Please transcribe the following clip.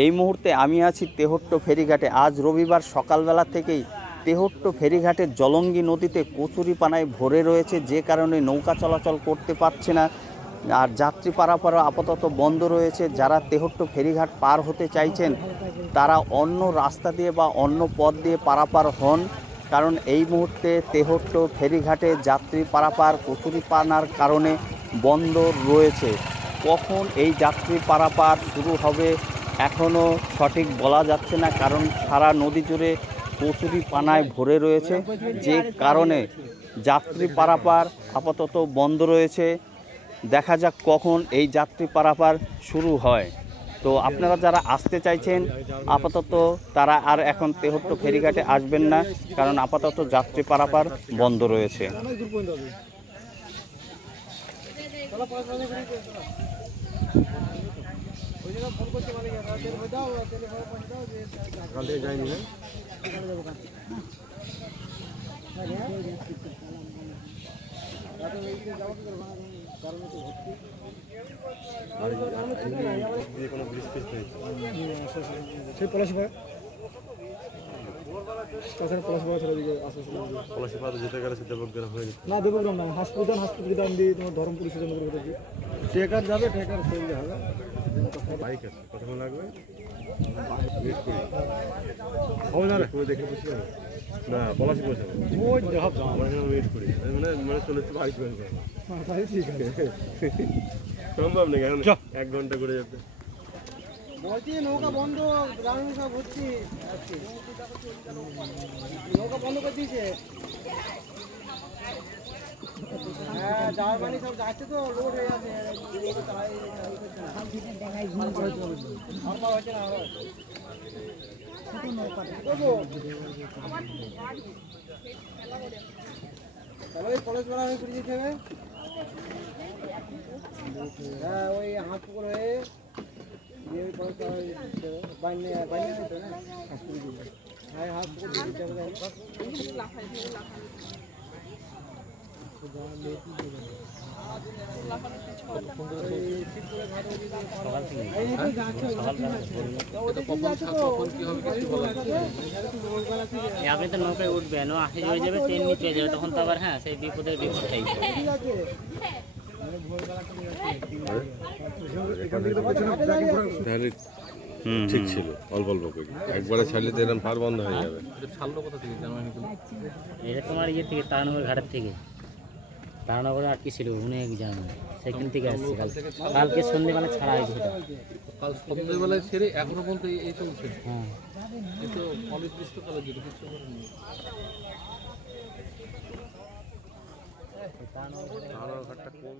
এই মুহূর্তে আমি আছি তেহট্ট ফেরিঘাটে। আজ রবিবার সকালবেলা থেকেই তেহট্ট ফেরিঘাটের জলঙ্গি নদীতে কচুরিপানায় ভরে রয়েছে, যে কারণে নৌকা চলাচল করতে পারছে না। আর যাত্রী পারাপার আপাতত বন্ধ রয়েছে। যারা তেহট্ট ফেরিঘাট পার হতে চাইছেন তারা অন্য রাস্তা দিয়ে বা অন্য পথ দিয়ে পারাপার হন, কারণ এই মুহূর্তে তেহট্ট ফেরিঘাটে যাত্রী পারাপার কচুরিপানার কারণে বন্ধ রয়েছে। কখন এই যাত্রী পারাপার শুরু হবে এখনও সঠিক বলা যাচ্ছে না, কারণ সারা নদী জুড়ে কচুরিপানায় ভরে রয়েছে, যে কারণে যাত্রী পারাপার আপাতত বন্ধ রয়েছে। দেখা যাক কখন এই যাত্রী পারাপার শুরু হয়। তো আপনারা যারা আসতে চাইছেন আপাতত তারা আর এখন তেহট্ট ফেরিঘাটে আসবেন না, কারণ আপাতত যাত্রী পারাপার বন্ধ রয়েছে। যেতে গেলে দেবগ্রাম হয়ে যেত না, দেবগ্রাম না, হাসপাতাল দিয়ে তোমার ধরমপুর ট্রেকার যাবে, ট্রেকার সেই হবে। বাইক আছে, কতক্ষণ লাগবে? দেখে বুঝছি না, পলাশি পৌঁছাবো, ওয়েট করি, মানে চলে বাইক সম্ভব নাকি এখন 1 ঘন্টা করে যেতে। বলছি নৌকা বন্ধ, গ্রামে সব হচ্ছে, নৌকা বন্ধ করে দিয়েছে। হ্যাঁ, যাওয়ার পানি সব যাচ্ছে তো, লোড হয়ে যাচ্ছে। কলেজ বেলা হয়ে ঘুরে যেতে হবে। হ্যাঁ, ওই হাত পুকুর হয়ে আপনি তো নৌকায় উঠবেন, ও আসে হয়ে যাবে, ট্রেন নিচে হয়ে যাবে, তখন তো আবার হ্যাঁ সেই বিপদের বিপদটাই। ঠিক ছিল, অল্প অল্প করে একবারে ছাড়লে তো এরকম পার বন্ধ হয়ে যাবে। এটা তোমার ইয়ে থেকে তারানগর ঘাটের থেকে, তারানগরে আটকে ছিল অনেক জাম, সেখান থেকে আসছে। কালকে সন্ধ্যেবেলা ছাড়া হয়েছে, কাল সন্ধ্যেবেলায় ছেড়ে এখনো পর্যন্ত এই চলছে। হ্যাঁ, এই তো অনির্দিষ্টকালে যেটা কিছু করেনি। তারানগর ঘাটটা কোন